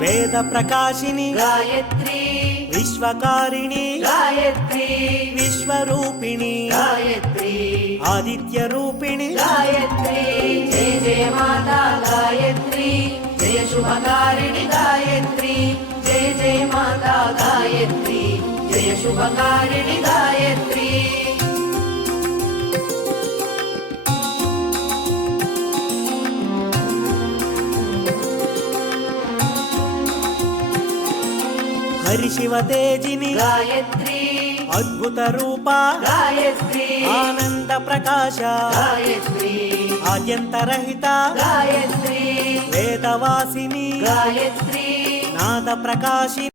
వేద ప్రకాశిని గాయత్రి విశ్వకారిణి గాయత్రి విశ్వరూపిణి గాయత్రి ఆదిత్య రూపిణి గాయత్రి జయ జయ మాతా గాయత్రి జయ శుభకారిణి గాయత్రి జయ జయ మాతా గాయత్రి జయ శుభకారిణి గాయత్రి హరి శివ తేజిని గాయత్రి అద్భుత రూప గాయత్రి ఆనంద ప్రకాశ గాయత్రి ఆద్యంతరహిత గాయత్రి వేదవాసిని గాయత్రి నాద ప్రకాశి